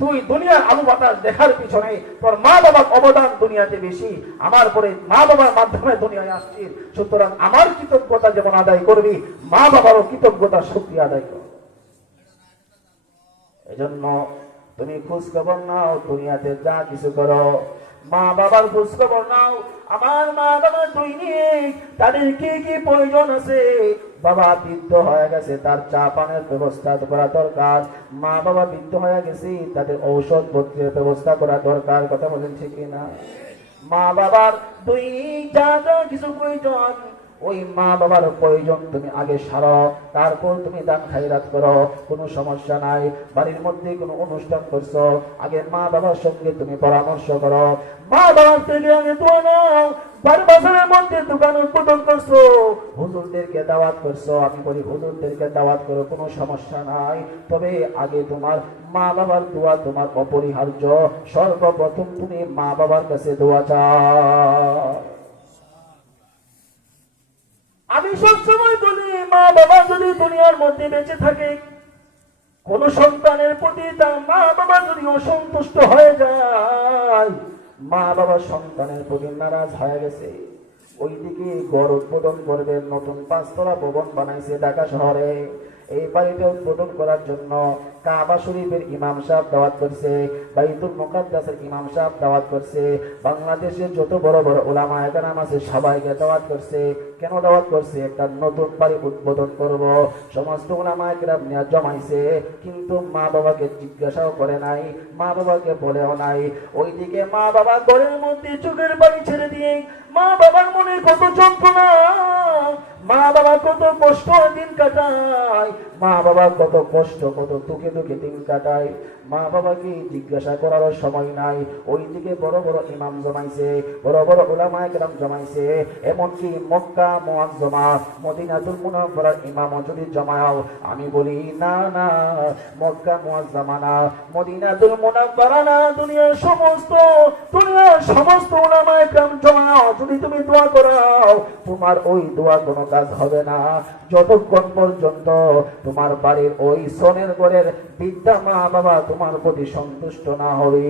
তুই দুনিয়ার আলো বাতাস দেখার পিছনে তোর মা বাবার অবদান দুনিয়াতে বেশি, আমার পরে মা বাবার মাধ্যমে দুনিয়ায় আসছিস, সুতরাং আমার কৃতজ্ঞতা যেমন আদায় করবি, মা বাবারও কৃতজ্ঞতা শুকরিয়া আদায় কর। এজন্য তুমি খোঁজ খবর নাও, দুনিয়াতে যা কিছু করো মা বাবার খোঁজ খবর নাও। আমার মা বাবার দৈনিক তাদের কি কি প্রয়োজন আছে, বাবা বৃদ্ধ হয়ে গেছে, তার চা পানের ব্যবস্থা করা দরকার। মা বাবা বৃদ্ধ হয়ে গেছে, তাদের ঔষধ পত্রের ব্যবস্থা করা দরকার। কথা বলেন ঠিক কিনা? মা বাবার দৈনিক যা যা কিছু প্রয়োজন, ওই মা বাবার প্রয়োজন তুমি আগে সারো, তারপর তুমি দান খায়রাত করো, কোনো সমস্যা নাই। বাড়ির মধ্যে কোনো অনুষ্ঠান করছো, আগে মা বাবার সঙ্গে তুমি পরামর্শ করো, মা বাবার থেকে আগে দোয়া নাও। বাজারের মধ্যে দোকান উদ্বোধন করছো, হুজুরদেরকে দাওয়াত করছো, আমি বলি হুজুরদেরকে দাওয়াত করো, কোনো সমস্যা নাই। তবে আগে তোমার মা বাবার দোয়া তোমার অপরিহার্য। সর্বপ্রথম তুমি মা বাবার কাছে দোয়া চাও। আমি সবসময় বলি, মা বাবা যদি দুনিয়ার মধ্যে বেঁচে থাকে, কোন সন্তানের প্রতি তার মা বাবা যদি অসন্তুষ্ট হয়ে যায়, মা বাবা সন্তানের প্রতি নারাজ হয়ে গেছে, ওইদিকে ঘর উদ্বোধন করবে, নতুন 5 তলা ভবন বানাইছে ঢাকা শহরে, এই বাড়িতে উদ্বোধন করার জন্য কাবা শরীফের ইমাম সাহেব দাওয়াত করছে, বাইতুল মুকাদ্দাসের ইমাম সাহেব দাওয়াত করছে, বাংলাদেশের যত বড় বড় উলামায়ে কেরাম আছে সবাইকে দাওয়াত করছে। কেন দাওয়াত করছে? একটা নতুন বাড়ি উদ্বোধন করব। সমস্ত উলামায়ে কেরাম নিয়ে জমাইছে, কিন্তু মা বাবাকে জিজ্ঞাসাও করে নাই, মা বাবাকে বলেও নাই। ওইদিকে মা বাবা ঘরের মধ্যে চোখের পানি ছেড়ে দিয়ে, মা বাবার মনে কত যন্ত্রণা, মা বাবা কত কষ্ট দিন কাটায়, মা বাবা কত কষ্ট কত দুঃখে দুঃখে দিন কাটায়, মা বাবাকে জিজ্ঞাসা করার সময় নাই। ওইদিকে বড় বড় ইমাম জমাইছে, বড় বড় উলামায়ে কেরাম জমাইছে, এমনকি মক্কা মুআজ্জমা মদিনাতুল মুনাওয়ারার ইমামও যদি জমাও, আমি বলি না না, মক্কা মুআজ্জমা না, মদিনাতুল মুনাওয়ারা না, দুনিয়ার সমস্ত উলামায়ে কেরাম জমাও, যদি তুমি দোয়া করাও, তোমার ওই দোয়া কোনো কাজ হবে না, যতক্ষণ পর্যন্ত তোমার বাড়ির ওই সোনের ঘরের বৃদ্ধা মা বাবা তোমার প্রতি সন্তুষ্ট না হবে।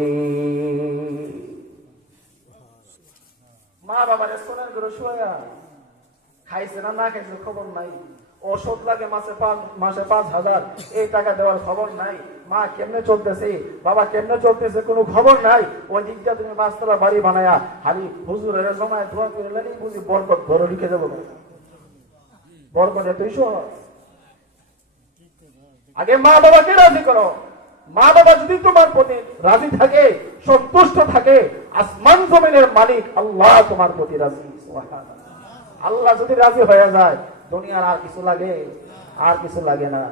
মা বাবার সোনের ঘরে শোয়া খাইছে না খাইছে খবর নাই, ওষুধ লাগে মাসে 5,000, এই টাকা দেওয়ার খবর নাই, মা কেমনে চলতেছে বাবা কেমনে চলতেছে কোনো খবর নাই। ওই দিকটা তুমি 5 তলা বাড়ি বানায়া খালি হুজুরের সময় দোয়া করলে বুঝি বরকত ঘরে লিখে দেবো, বরকত এতই সহজ। আগে মা বাবাকে রাজি করো। মা বাবা যদি তোমার প্রতি রাজি থাকে, সন্তুষ্ট থাকে, আসমান জমিনের মালিক আল্লাহ তোমার প্রতি রাজি। আল্লাহ যদি রাজি হয়ে যায়, দুনিয়ার আর কিছু লাগে? আর কিছু লাগে না।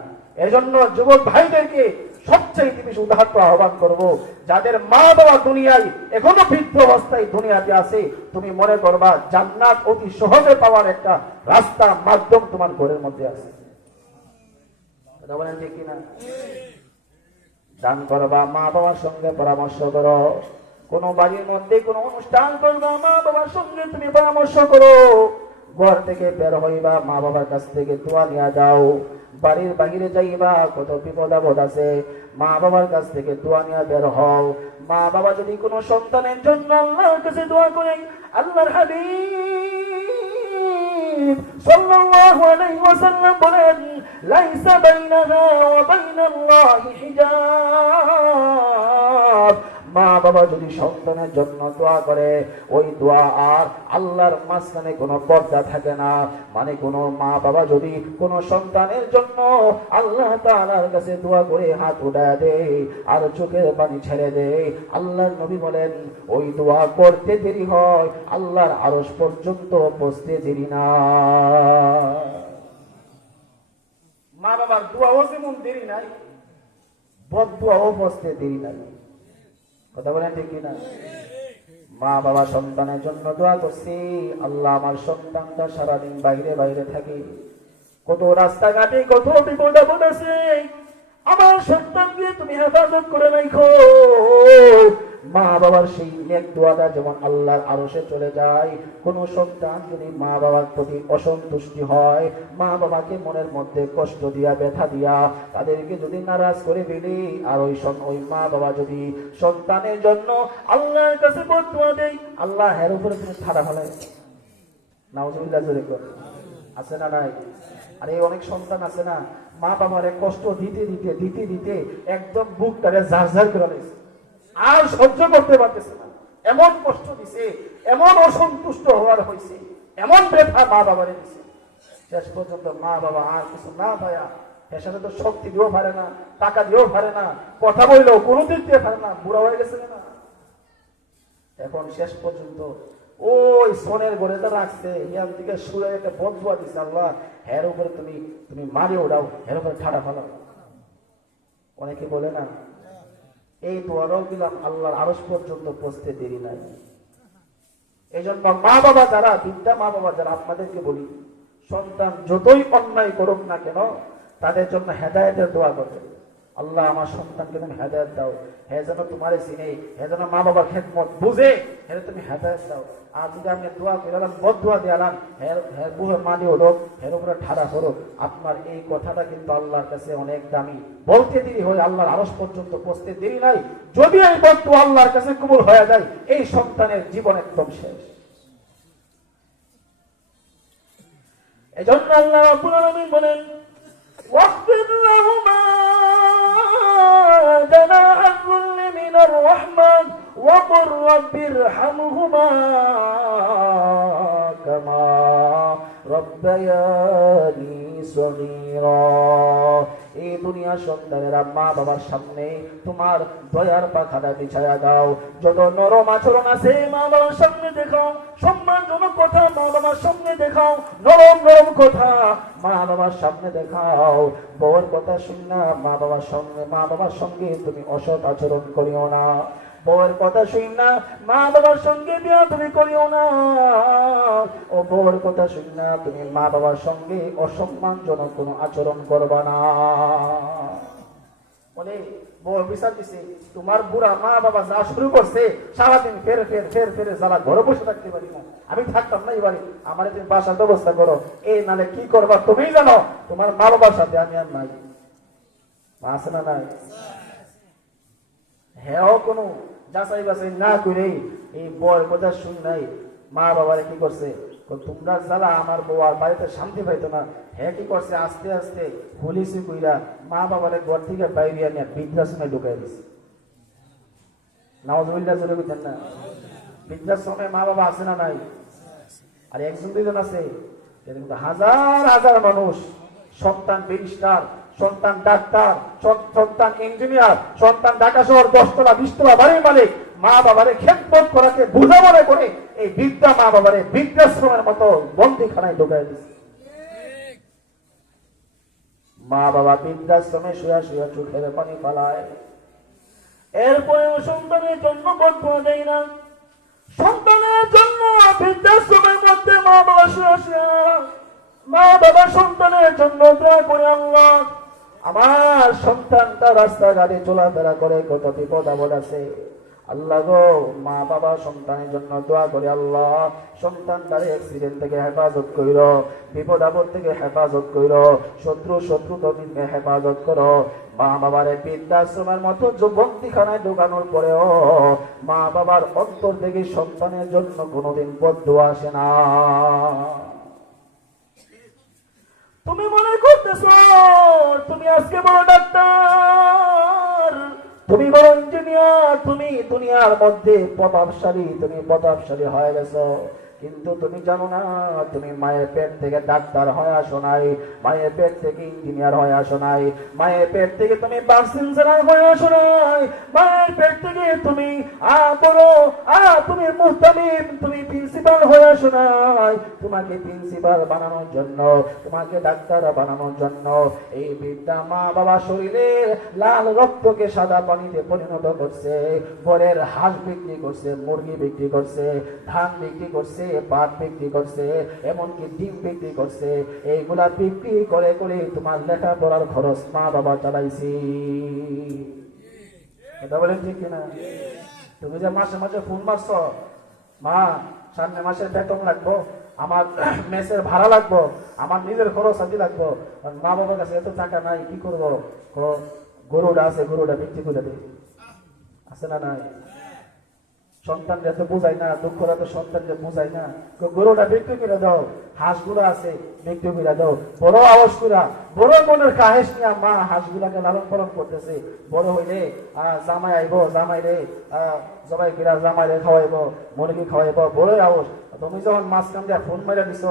এজন্য যুবক ভাইদেরকে সবচেয়ে বেশি উদাহরণ আহ্বান করব, যাদের মা বাবা দুনিয়ায় এখনো বৃদ্ধ অবস্থায় দুনিয়াতে আছে, তুমি মনে করবা জান্নাত অতি সহজে পাওয়ার একটা রাস্তা মাধ্যম তোমার ঘরের মধ্যে আছে। বলেন ঠিক কিনা? দান করবা, মা বাবার সঙ্গে পরামর্শ করো। কোন বাড়ির মধ্যে কোন অনুষ্ঠান করবা, মা বাবার সঙ্গে তুমি পরামর্শ করো। ঘর থেকে বের হইবা, মা বাবার কাছ থেকে দোয়া নিয়ে যাও। বাড়ির বাহিরে যাইবা, কত বিপদ আপদ আছে, মা বাবার কাছ থেকে দোয়া নিয়ে বের হও। মা বাবা যদি কোনো সন্তানের জন্য আল্লাহর কাছে দোয়া করে, আল্লাহর হাবিব সাল্লাল্লাহু আলাইহি ওয়াসাল্লাম বলেন, লাইসা বাইনাহা ওয়া বাইনাল্লাহি হিজাব। মা বাবা যদি সন্তানের জন্য দোয়া করে, ওই দোয়া আর আল্লাহর মাঝখানে কোনো পর্দা থাকে না। মানে কোনো মা বাবা যদি কোনো সন্তানের জন্য আল্লাহ তাআলার কাছে দোয়া করে হাত উঠায় দেয় আর চোখের পানি ছেড়ে দেয়, আল্লাহর নবী বলেন ওই দোয়া করতে দেরি হয়, আল্লাহর আরশ পর্যন্ত পৌঁছতে দেরি না। মা বাবার দোয়াও যেমন দেরি নাই, বদ দোয়াও পৌঁছতে দেরি নাই। কথা বলেন ঠিক কিনা? মা বাবা সন্তানের জন্য দোয়া করছি, আল্লাহ আমার সন্তানটা সারাদিন বাইরে বাইরে থাকে, কত রাস্তাঘাটে কত বিপদ আপদ আছে, আমার সন্তানকে তুমি হেফাজত করে রাখো। মা বাবার সেই নেক দোয়াটা যেমন আল্লাহর আরশে চলে যায়। কোন সন্তান যদি মা বাবার প্রতি অসন্তুষ্টি হয়, মা বাবাকে মনের মধ্যে কষ্ট দিয়া ব্যথা দিয়া তাদেরকে যদি নারাজ করে ফেলে, আর ওই মা বাবা যদি সন্তানের জন্য আল্লাহর কাছে বদদুয়া দেয়, আল্লাহ এর উপরে তুমি ঠাড়া ফেলায়। নাউজুবিল্লাহ জোরে কর, আছে না নাই? আরে অনেক সন্তান আছে না, মা বাবারে কষ্ট দিতে দিতে দিতে দিতে একদম বুকটারে ঝারঝার করে দিয়েছে, আর সহ্য করতে পারতেছে না, এমন কষ্ট দিছে, এমন অসন্তুষ্ট হওয়ার হয়েছে, এমন ব্যথা মা বাবারে দিছে, শেষ পর্যন্ত মা বাবা আর কিছু না পায়া, এর সাথে তো শক্তি দিয়েও পারে না, টাকা দিয়েও পারে না, কথা বললেও কোনো দিক দিয়ে পারে না, বুড়া হয়ে গেছে না। এখন শেষ পর্যন্ত ওই সোনের ঘরে তো রাখছে, ইয়ার দিকে সুরে একটা বদুয়া দিছে, আল্লাহ হের উপরে তুমি তুমি মারি ওড়াও, হের উপরে ঠাড়া ফেলাও। অনেকে বলে না, এই দোয়াটাও দিলাম আল্লাহর আরশ পর্যন্ত পৌঁছতে দেরি নাই। এই জন্য মা বাবা যারা, বৃদ্ধা মা বাবা যারা, আপনাদেরকে বলি, সন্তান যতই অন্যায় করুক না কেন তাদের জন্য হেদায়েতের দোয়া করবে। আল্লাহ আমার সন্তানকে তুমি হেদায়েত দাও, হে যেন তোমারে চিনে, হে যেন মা বাবার খেদমত বুঝে, হে তুমি হেদায়েত দাও। আর যদি আপনি দোয়া করলাম, বদদুয়া দিলাম, হে বুহে মানি হলো, হের উপরে ঠাড়া হলো, আপনার এই কথাটা কিন্তু আল্লাহর কাছে অনেক দামি। বলতে দেরি হয়, আল্লাহর আরশ পর্যন্ত পৌঁছতে দেরি নাই। যদি এই বদদুয়া আল্লাহর কাছে কবুল হয়ে যায়, এই সন্তানের জীবন একদম শেষ। এজন্য আল্লাহ রাব্বুল আলামিন বলেন, ওয়াগফির লাহুমা جناح الذل من الرحمن وقل رب ارحمهما كما ربياني صغيرا। এই দুনিয়ার সন্তানেরা মা বাবার সামনে তোমার দয়ার পাখাটা বিছায়া দাও, যত নরম আচরণ আছে মা বাবার সামনে দেখাও, সম্মানজনক কথা মা বাবার সামনে দেখাও, নরম নরম কথা মা বাবার সামনে দেখাও। বউর কথা শুন না, মা বাবার সঙ্গে তুমি অসৎ আচরণ করিও না। বউয়ের কথা শুন না, মা বাবার সঙ্গে বিয়াদবি করিও না। ও বউয়ের কথা শুন না, তুমি মা বাবার সঙ্গে অসম্মানজনক কোনো আচরণ করবা না। বলে বউ বিচার দিছে, তোমার বুড়া মা বাবা যা শুরু করছে, সারাদিন ফের ফের ফের ফেরে জ্বালা ঘরে বসে থাকতে পারি না, আমি থাকতাম না এবারে, আমার তুমি বাসার ব্যবস্থা করো, এই নালে কি করবা তুমিই জানো, তোমার মা বাবার সাথে আমি আর নাই। আছে না নাই? হ্যাঁ, কোনো যাচাই বাছাই না করে এই বউয়ের কথা শুন নাই, মা বাবারে কি করছে, তোমরা জ্বালা আমার বউ আর বাড়িতে শান্তি পাইতো না। হ্যাঁ কি করছে, আস্তে আস্তে পুলিশে কইরা মা বাবারে ঘর থেকে বাইরে আনে বৃদ্ধাশ্রমে ঢুকাই দিচ্ছে। নাউজুবিল্লাহ জোরে কইতেন না? বৃদ্ধাশ্রমে মা বাবা আছে না নাই? আর একজন দুইজন আছে, হাজার হাজার মানুষ, সন্তান ব্যারিস্টার, সন্তান ডাক্তার, সন্তান ইঞ্জিনিয়ার, সন্তান ঢাকা শহর 10 তলা 20 তলা বাড়ির মালিক, মা বাবারে খেদমত করাকে বোঝা মনে করে এই বৃদ্ধা মা বাবারে বৃদ্ধাশ্রমের মতো বন্দিখানায় ঢুকাই দিচ্ছে। মা বাবা বৃদ্ধাশ্রমে শুয়া শুয়া চোখের পানি ফালায়, এরপরেও সন্তানের জন্য বদদুয়া দেয় না। সন্তানের জন্য বৃদ্ধাশ্রমের মধ্যে মা বাবা শুয়া শুয়া, মা বাবা সন্তানের জন্য দোয়া করে, আল্লাহ আমার সন্তানটা রাস্তাঘাটে চলাফেরা করে, কত বিপদ আপদ আছে, আল্লাহ গো মা বাবা সন্তানের জন্য দোয়া করে, আল্লাহ সন্তানটারে অ্যাক্সিডেন্ট থেকে হেফাজত কইরো, বিপদ আপদ থেকে হেফাজত কইরো, শত্রু থেকে হেফাজত করো। মা বাবার বৃদ্ধাশ্রমের মতো বন্দিখানায় ঢোকানোর পরেও মা বাবার অন্তর থেকে সন্তানের জন্য কোনোদিন বদদুয়া আসে না। তুমি মনে করতেছ তুমি আজকে বড় ডাক্তার, তুমি বড় ইঞ্জিনিয়ার, তুমি দুনিয়ার মধ্যে প্রতাপশালী হয়ে গেছো, কিন্তু তুমি জানো না তুমি মায়ের পেট থেকে ডাক্তার হয়ে আসো নাই, মায়ের পেট থেকে ইঞ্জিনিয়ার হয়ে আসো নাই, মায়ের পেট থেকে তুমি বাস ইঞ্জিনিয়ার হয়ে আসো নাই, মায়ের পেট থেকে তুমি তুমি মুহতামিম, তুমি প্রিন্সিপাল হয়ে আসো নাই। তোমাকে প্রিন্সিপাল বানানোর জন্য, তোমাকে ডাক্তার বানানোর জন্য এই বৃদ্ধা মা বাবা শরীরে লাল রক্তকে সাদা পানিতে পরিণত করছে, ঘরের হাঁস বিক্রি করছে, মুরগি বিক্রি করছে, ধান বিক্রি করছে, পাট বিক্রি করছে, এমনকি ডিম বিক্রি করছে। এইগুলা বিক্রি করে করে তোমার লেখাপড়ার খরচ মা বাবা চালাইছি। এটা বলেন ঠিক কিনা? তুমি যে মাসে মাসে ফোন মারছ, মা সামনে মাসের বেতন লাগবো, আমার মেসের ভাড়া লাগবো, আমার নিজের খরচ আদি লাগবো, মা বাবার কাছে এত টাকা নাই, কি করবো? গরুটা আছে, গরুটা বিক্রি করে দিই, আছে না নাই? সন্তানরা তো বুঝাই না, দুঃখরা তো সন্তানকে বুঝাই না, গরুটা বিক্রি করে দাও, হাঁসগুলো আছে বিক্রি করে দাও। বড় আওয়াজ করা, বড় মনের কাহেস নিয়ে মা হাঁসগুলাকে লালন পালন করতেছে। বড় হইলে জামাই আইব, জামাই রে জবাই কিরা জামাই রে খাওয়াইব, মুরগি খাওয়াইব, বড় আওয়াজ। তুমি যখন মাঝখান দিয়ে ফোন মেরে দিছ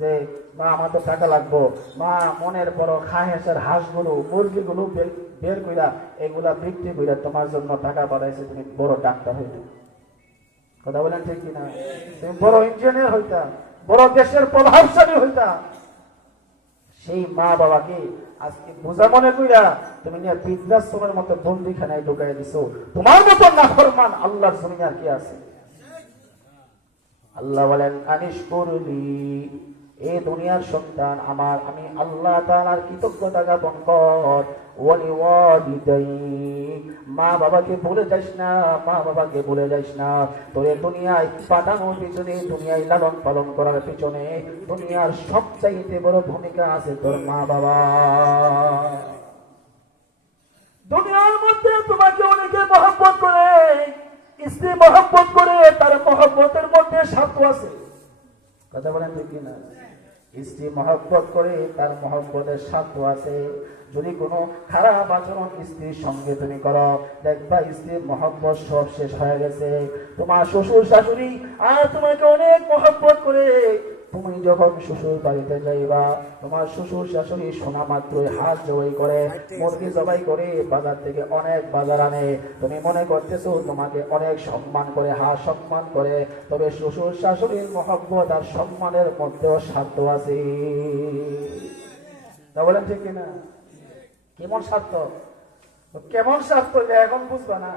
যে মা আমার তো টাকা লাগবো, মা মনের বড় খাহেসের হাঁসগুলো মুরগিগুলো বের কইরা এগুলা বিক্রি কইরা তোমার জন্য টাকা পাঠাইছে, তুমি বড় ডাক্তার হইতো। কথা বলেন ঠিক কিনা? তুমি বড় ইঞ্জিনিয়ার হইতা, বড় দেশের প্রভাবশালী হইতা। সেই মা বাবাকে আজকে বোঝা মনে কইরা তুমি নিয়ে বৃদ্ধাশ্রমের মতো বন্দিখানায় ঢুকাই দিছো। তোমার মতো নাফরমান আল্লাহর জমিনে আর কি আছে? আল্লাহ বলেন আনিশকুরলি, এই দুনিয়ার সন্তান আমার, আমি আল্লাহ তাআলার কৃতজ্ঞতা জ্ঞাপন কর। মা বাবাকে ভুলে যাস না, মা বাবাকে ভুলে যাস না। তোরে দুনিয়ায় পাঠানোর পিছনে, দুনিয়ায় লালন পালন করার পিছনে দুনিয়ার সবচাইতে বড় ভূমিকা আছে তোর মা বাবা। দুনিয়ার মধ্যে তোমাকে অনেকে মহব্বত করে, স্ত্রী মহব্বত করে, তার মহব্বতের মধ্যে স্বার্থ আছে। কথা বলেন ঠিক কিনা? স্ত্রী মহব্বত করে, তার মহব্বতের স্বার্থ আছে। যদি কোনো খারাপ আচরণ স্ত্রীর সঙ্গে তুমি করো, দেখবা স্ত্রীর মহব্বত সব শেষ হয়ে গেছে। তোমার শ্বশুর শাশুড়ি আর তোমাকে অনেক মহব্বত করে, তুমি যখন শ্বশুর বাড়িতে যাইবা, তোমার শ্বশুর শাশুড়ি শোনা মাত্রই হাত জবাই করে, মুরগি জবাই করে, বাজার থেকে অনেক বাজার আনে। তুমি মনে করতেছো তোমাকে অনেক সম্মান করে, হাত সম্মান করে, তবে শ্বশুর শাশুড়ির মহব্বত আর সম্মানের মধ্যেও স্বার্থ আছে। তা বলেন ঠিক কিনা? কেমন স্বার্থ, কেমন স্বার্থ এখন বুঝবা না।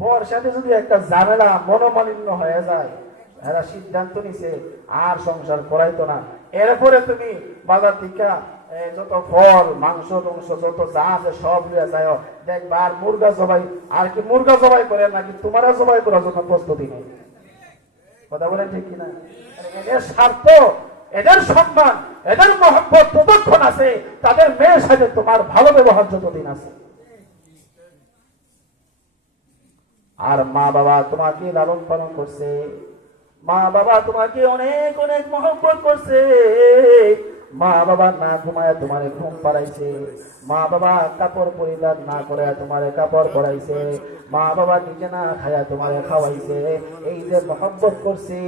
বর সাথে যদি একটা ঝামেলা মনোমালিন্য হয়ে যায়, এরা সিদ্ধান্ত নিছে আর সংসার করাইতো না। এরপরে তুমি বাজার থেকে যত ফল মাংস টংস যত যা আছে সব নিয়ে যায়, দেখবা আর মুরগা জবাই, আর কি মুরগা জবাই করে নাকি তোমারা জবাই করার জন্য প্রস্তুতি নেই। কথা বলেন ঠিক কিনা? এদের স্বার্থ, এদের সম্মান, এদের মহব্বত ততক্ষণ আছে, তাদের মেয়ের সাথে তোমার ভালো ব্যবহার যতদিন আছে। আর মা বাবা তোমাকে লালন পালন করছে, মা বাবা তোমাকে অনেক অনেক মহব্বত করছে। মা বাবা না ঘুমায় তোমার ঘুম পাড়াইছে, মা বাবা কাপড় পরিধান না করে তোমার কাপড় পরাইছে, মা বাবা নিজে না খায়া তোমার খাওয়াইছে। এই যে মহব্বত করছে,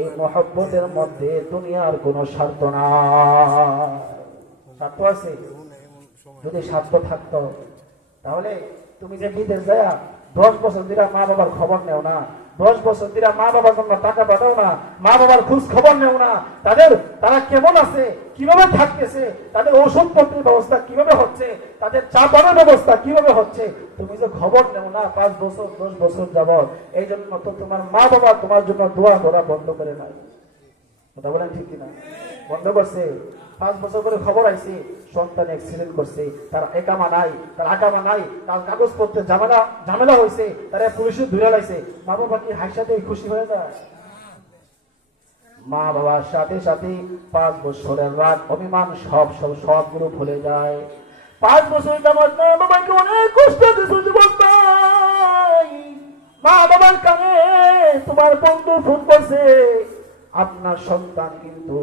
এই মহব্বতের মধ্যে দুনিয়ার কোনো স্বার্থ না। স্বার্থ আছে? যদি স্বার্থ থাকতো তাহলে তুমি যে বিদেশ যায় 10 বছর ধরে মা বাবার খবর নেও না, 10 বছর ধরে মা বাবার জন্য টাকা পাঠাও না, মা বাবার খোঁজ খবর নেও না, তারা কেমন আছে, কিভাবে থাকতেছে, তাদের ওষুধপত্রের ব্যবস্থা কিভাবে হচ্ছে, তাদের চা পানের ব্যবস্থা কিভাবে হচ্ছে, তুমি যে খবর নেও না 5 বছর 10 বছর যাবত, এই জন্য তো তোমার মা বাবা তোমার জন্য দোয়া করা বন্ধ করে নাই। কথা বলেন ঠিক কিনা? বন্ধ করছে। 5 বছর করে খবর আইছে সন্তান অ্যাক্সিডেন্ট করছে, তার একামা নাই, তার আকামা নাই, তার কাগজপত্রে ঝামেলা হয়েছে, তারা পুলিশে ধরে লাইছে। মা বাবা কি হাসিতে খুশি হয়ে যায়? মা বাবার সাথে সাথে 5 বছরের রাগ অভিমান সবগুলো ভুলে যায়। 5 বছর যাবত মা বাবাকে অনেক কষ্ট দিয়েছো জীবন ভাই। মা বাবার কানে তোমার বন্ধু ফোন করছে, আপনার সন্তান কিন্তু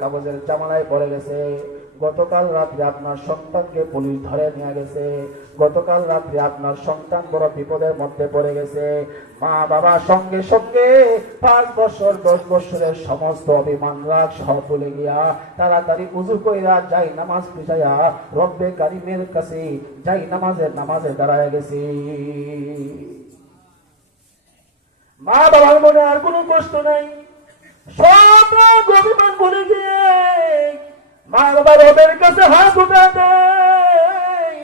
কাগজের জামালায় পড়ে গেছে, গতকাল রাত্রে আপনার সন্তানকে পুলিশ ধরে নিয়ে গেছে, গতকাল রাত্রে আপনার সন্তান বড় বিপদের মধ্যে পড়ে গেছে। মা বাবা সঙ্গে সঙ্গে 5 বছর 10 বছরের সমস্ত অভিমান রাগ সব ভুলে গিয়া তাড়াতাড়ি উজু কইরা যাই নামাজ পিছাইয়া রব্বে কারিমের কাছে যাই নামাজে দাঁড়ায় গেছি। মা বাবার মনে আর কোনো কষ্ট নাই, সব অভিমান ভুলে গিয়ে মা বাবা রবের কাছে হাত উঠে দেয়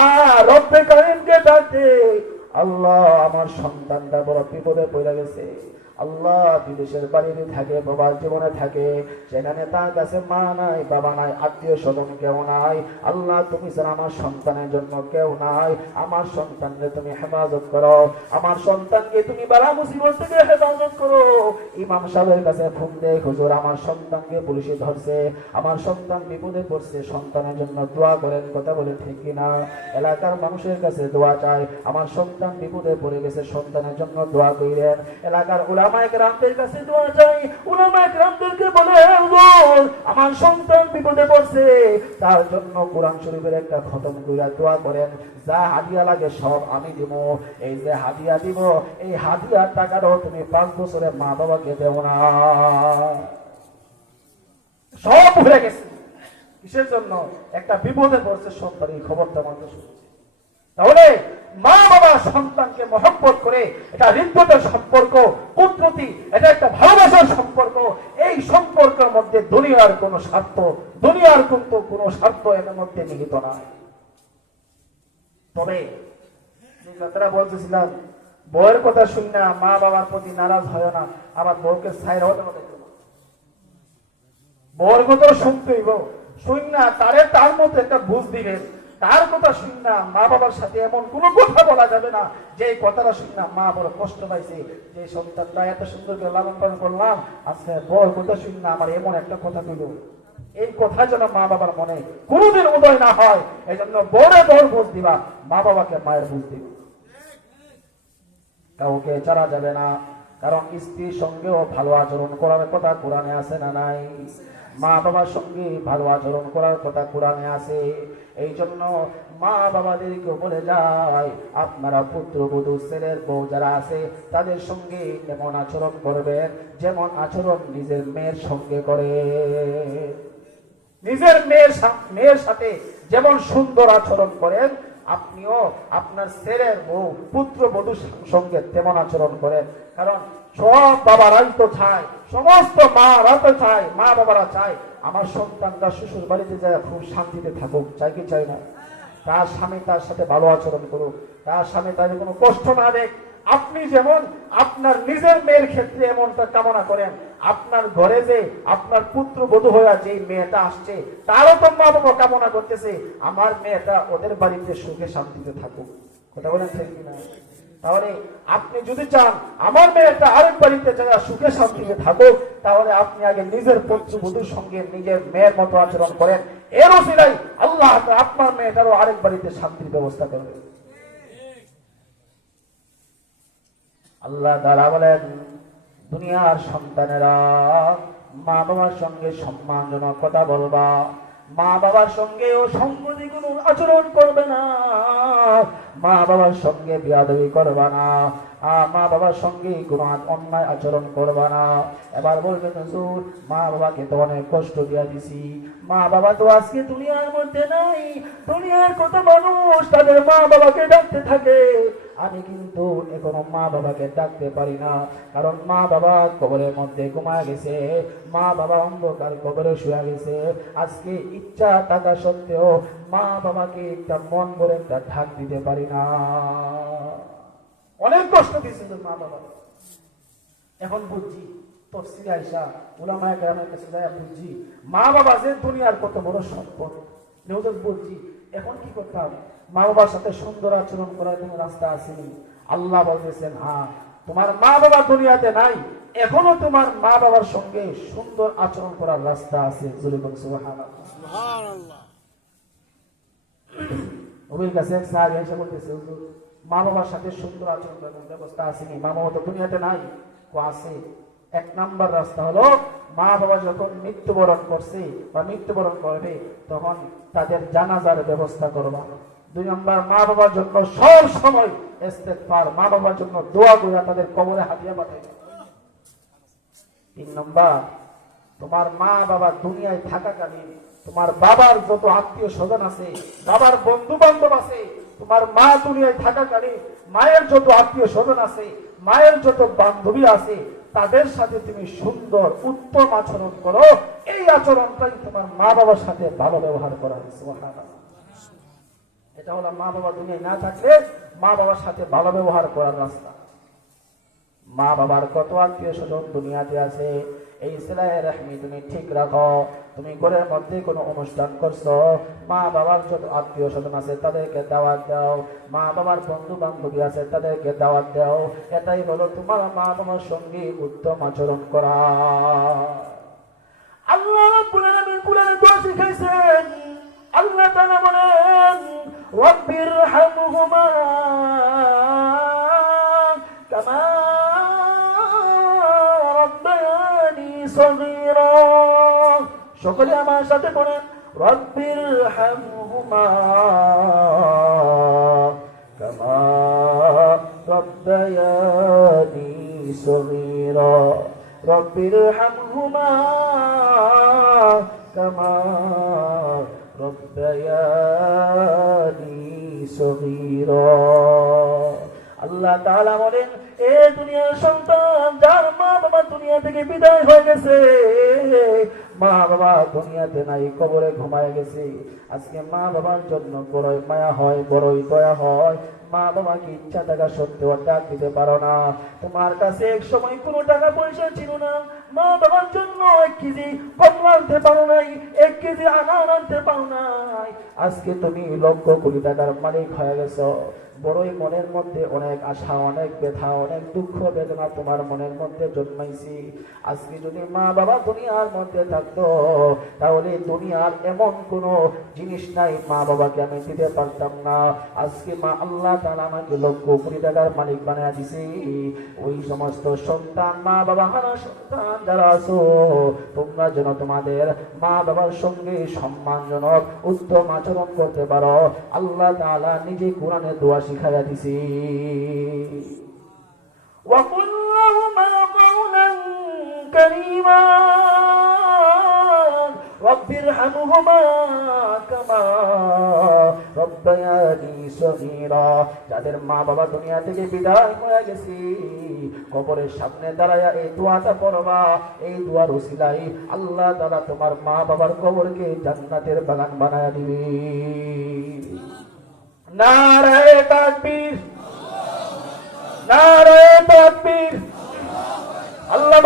আর রব্বে কারিমকে ডাকে, আল্লাহ আমার সন্তানটা বড় বিপদে পড়ে গেছে, আল্লাহ বিদেশের বাড়িতে থাকে, প্রবাস জীবনে থাকে, সেখানে তার কাছে মা নাই, বাবা নাই, আত্মীয় স্বজন কেউ নাই। আল্লাহ তুমি ছাড়া আমার সন্তানের জন্য কেউ নাই। আমার সন্তানকে তুমি হেফাজত করো, আমার সন্তানকে তুমি বালা মুসিবত থেকে হেফাজত করো। ইমাম সাহেবের কাছে ফোন দেয়, হুজুর আমার সন্তানকে পুলিশে ধরছে, আমার সন্তান বিপদে পড়ছে, সন্তানের জন্য দোয়া করেন। কথা বলে ঠিক কিনা? এলাকার মানুষের কাছে দোয়া চাই, আমার সন্তান বিপদে পড়ে গেছে, সন্তানের জন্য দোয়া করেন। এলাকার উলামায়ে কেরামদের কাছে দোয়া চাই, উলামায়ে কেরামদেরকে বলে হুজুর আমার সন্তান বিপদে পড়ছে, তার জন্য কোরআন শরীফের একটা খতম কইরা দোয়া করেন। যা হাদিয়া লাগে সব আমি দিব। এই যে হাদিয়া দিব, এই হাদিয়ার টাকাটাও তুমি 5 বছরে মা বাবাকে দেও না। সব ভুলে গেছে। কিসের জন্য? একটা বিপদে পড়ছে সন্তান, এই খবরটা আমাদের শুনছে। তাহলে মা বাবা সন্তানকে মহব্বত করে, এটা হৃদ্যতার সম্পর্ক, কুদরতি, এটা একটা ভালোবাসার সম্পর্ক। এই সম্পর্কের মধ্যে দুনিয়ার কোন স্বার্থ, দুনিয়ার কিন্তু কোন স্বার্থ এর মধ্যে নিহিত নাই। তবে কথাটা বলতেছিলাম, বউয়ের কথা শুনি না মা বাবার প্রতি নারাজ হয় না, আবার বউকে ছাইরা হতে হবে। বউর কথা শুনতেই বউ শুন না, তার মতো একটা বুঝ দিবেন। তার কথা শুন না, মা বাবার সাথে এমন কোনো কথা বলা যাবে না যে কথাটা শুন না মা বড় কষ্ট পাইছে, যে সন্তানটা এত সুন্দর করে লালন পালন করলাম, আজকে বউর কথা শুন না আমার এমন একটা কথা কইল। এই কথা যেন মা বাবার মনে কোনোদিন উদয় না হয়, এই জন্য বউরে বউর বুঝ দিবা, মা বাবাকে মায়ের বুঝ দিবা। কাউকে ছাড়া যাবে না, কারণ স্ত্রীর সঙ্গেও ভালো আচরণ করার কথা কোরআনে আছে না নাই? মা বাবার সঙ্গে ভালো আচরণ করার কথা কোরআনে আছে। এই জন্য মা বাবাদেরকে বলে যায়, আপনারা পুত্রবধূ ছেলের বউ যারা আছে তাদের সঙ্গে এমন আচরণ করবেন যেমন আচরণ নিজের মেয়ের সঙ্গে করে। নিজের মেয়ের সাথে যেমন সুন্দর আচরণ করেন, আপনিও আপনার ছেলের বউ পুত্রবধূর সঙ্গে তেমন আচরণ করেন। কারণ সব বাবারাই তো চায়, সমস্ত মারা তো চায়, মা বাবারা চায় আমার সন্তানটা শ্বশুর বাড়িতে যায় খুব শান্তিতে থাকুক, চাই কি চাই না? তার স্বামী তার সাথে ভালো আচরণ করুক, তার স্বামী তার কোনো কষ্ট না দেখ। আপনি যেমন আপনার নিজের মেয়ের ক্ষেত্রে এমনটা কামনা করেন, আপনার ঘরে যে আপনার পুত্রবধূ হয়ে যে মেয়েটা আসছে তারও তো মা বাবা কামনা করতেছে আমার মেয়েটা ওদের বাড়িতে সুখে শান্তিতে থাকুক। কথা বলেন ঠিক কিনা? তাহলে আপনি যদি চান আমার মেয়েটা আরেক বাড়িতে যায় সুখে শান্তিতে থাকুক, তাহলে আপনি আগে নিজের পুত্রবধূর সঙ্গে নিজের মেয়ের মতো আচরণ করেন। এর ওসিলায় আল্লাহ আপনার মেয়েটারও আরেক বাড়িতে শান্তির ব্যবস্থা করবেন। আল্লাহ তাআলা বলেন, দুনিয়ার সন্তানেরা মা বাবার সঙ্গে সম্মানজনক কথা বলবা, মা বাবার সঙ্গে অসংগতি কোনো আচরণ করবে না, মা বাবার সঙ্গে বেয়াদবি করবা না, মা বাবার সঙ্গে কোনো অন্যায় আচরণ করবা না। এবার বলবেন হুজুর মা বাবাকে তো অনেক কষ্ট দিয়া দিছি, মা বাবা তো আজকে দুনিয়ার মধ্যে নাই, দুনিয়ার কত মানুষ তাদের মা বাবাকে ডাকতে থাকে, আমি কিন্তু এখনো মা বাবাকে ডাকতে পারি না, কারণ মা বাবা কবরের মধ্যে ঘুমায় গেছে, মা বাবা অন্ধকার কবরে শুয়ে গেছে। আজকে ইচ্ছা থাকা সত্ত্বেও মা বাবাকে একটা মন ভরে একটা ঢাক দিতে পারি না। অনেক কষ্ট দিয়েছে মা বাবা। এখন বুঝছি তফসিরে আইসা উলামায়ে কেরামের কাছে যায় বুঝছি মা বাবা যে দুনিয়ার কত বড় সম্পদ। বুঝছি এখন কি করতে হবে? মা বাবার সাথে সুন্দর আচরণ করার কোনো রাস্তা আসেনি। আল্লাহ বলতেছেন, হ্যাঁ তোমার মা বাবা দুনিয়াতে নাই, এখনো তোমার মা বাবার সঙ্গে সুন্দর আচরণ করার রাস্তা আছে। সুবহানাল্লাহ। নবীর কাছে এক সাহাবী এসে বলতেছে, হুজুর মা বাবার সাথে সুন্দর আচরণ করার ব্যবস্থা আসেনি, মা বাবা তো দুনিয়াতে নাই। আছে, এক নাম্বার রাস্তা হলো মা বাবা যখন মৃত্যুবরণ করছে বা মৃত্যুবরণ করবে তখন তাদের জানাজার ব্যবস্থা করবা। 2 নম্বর মা বাবার জন্য সব সময় ইস্তেগফার, মা বাবার জন্য দোয়া করে তাদের কবরে হাদিয়া পাঠাইবা। 3 নম্বর তোমার মা বাবা দুনিয়ায় থাকাকালীন তোমার বাবার যত আত্মীয় স্বজন আছে, বাবার বন্ধু বান্ধব আছে, তোমার মা দুনিয়ায় থাকাকালীন মায়ের যত আত্মীয় স্বজন আছে, মায়ের যত বান্ধবী আছে, তাদের সাথে তুমি সুন্দর উত্তম আচরণ করো। এই আচরণটাই তোমার মা বাবার সাথে ভালো ব্যবহার করা। সুবহানাল্লাহ। এটা হলো মা বাবা দুনিয়ায় না থাকলে মা বাবার সাথে ভালো ব্যবহার করার রাস্তা। মা বাবার কত আত্মীয় স্বজন দুনিয়াতে আছে, এই সিলায়ে রাহমি তুমি ঠিক রাখো। তুমি ঘরের মধ্যে কোনো অনুষ্ঠান করছো, মা বাবার যত আত্মীয় স্বজন আছে তাদেরকে দাওয়াত দাও, মা বাবার বন্ধু বান্ধবী আছে তাদেরকে দাওয়াত দাও। এটাই হলো তোমার মা বাবার সঙ্গে উত্তম আচরণ করা। আল্লাহ রাব্বুল আলামিন কুরআনে দোয়া শিখাইছেন। আল্লাহ তাআলা বলেন, রাব্বিরহামহুমা কামা রাব্বায়ানি সগীরা। সকলে আমার সাথে পড়েন, রাব্বিরহামহুমা কামা রাব্বায়ানি সগীরা। রাব্বিরহামহুমা কামা রাব্বায়ানি সগীরা। আল্লাহ তাআলা বলেন, এ দুনিয়ার সন্তান যার মা বাবা দুনিয়া থেকে বিদায় হয়ে গেছে, মা বাবা দুনিয়াতে নাই, কবরে ঘুমায় গেছে, আজকে মা বাবার জন্য বড়ই মায়া হয়, বড়ই দয়া হয়। মা বাবাকে ইচ্ছা থাকা সত্ত্বেও ডাক দিতে পারো না। তোমার কাছে এক সময় কোনো টাকা পয়সা ছিল না, মা বাবার জন্য 1 কেজি কমলা আনতে পারো নাই, 1 কেজি আনার আনতে পারো নাই। আজকে তুমি লক্ষ কোটি টাকার মালিক হয়ে গেছো। বড়ই মনের মধ্যে অনেক আশা, অনেক ব্যথা, অনেক দুঃখ বেদনা তোমার মনের মধ্যে জন্মাইছি। আজকে যদি মা বাবা দুনিয়ার মধ্যে থাকতো, তাহলে দুনিয়ার এমন কোনো জিনিস নাই মা বাবাকে আমি দিতে পারতাম না। আজকে মা আল্লাহ তাআলা আমাকে লক্ষ কোটি টাকার মালিক বানায় দিছে। ওই সমস্ত সন্তান, মা বাবা হারা সন্তান যারা আছো, তোমরা যেন তোমাদের মা বাবার সঙ্গে সম্মানজনক উত্তম আচরণ করতে পারো। আল্লাহ তাআলা নিজে কোরআনে দোয়া শিখাইয়া দিছি, ওয়াকুল লাহুমা কাওলান কারীমা রাব্বিরহামহুমা কামা রাব্বায়ানি সগীরা। যাদের মা বাবা দুনিয়া থেকে বিদায় হয়ে গেছে, কবরের সামনে দাঁড়ায়া এই দোয়াটা পড়বা। এই দোয়ার উসিলায় আল্লাহ তাআলা তোমার মা বাবার কবরকে জান্নাতের বাগান বানায়া দিবে। নারায়ে তাকবীর, নারায়ে তাকবীর। আল্লাহ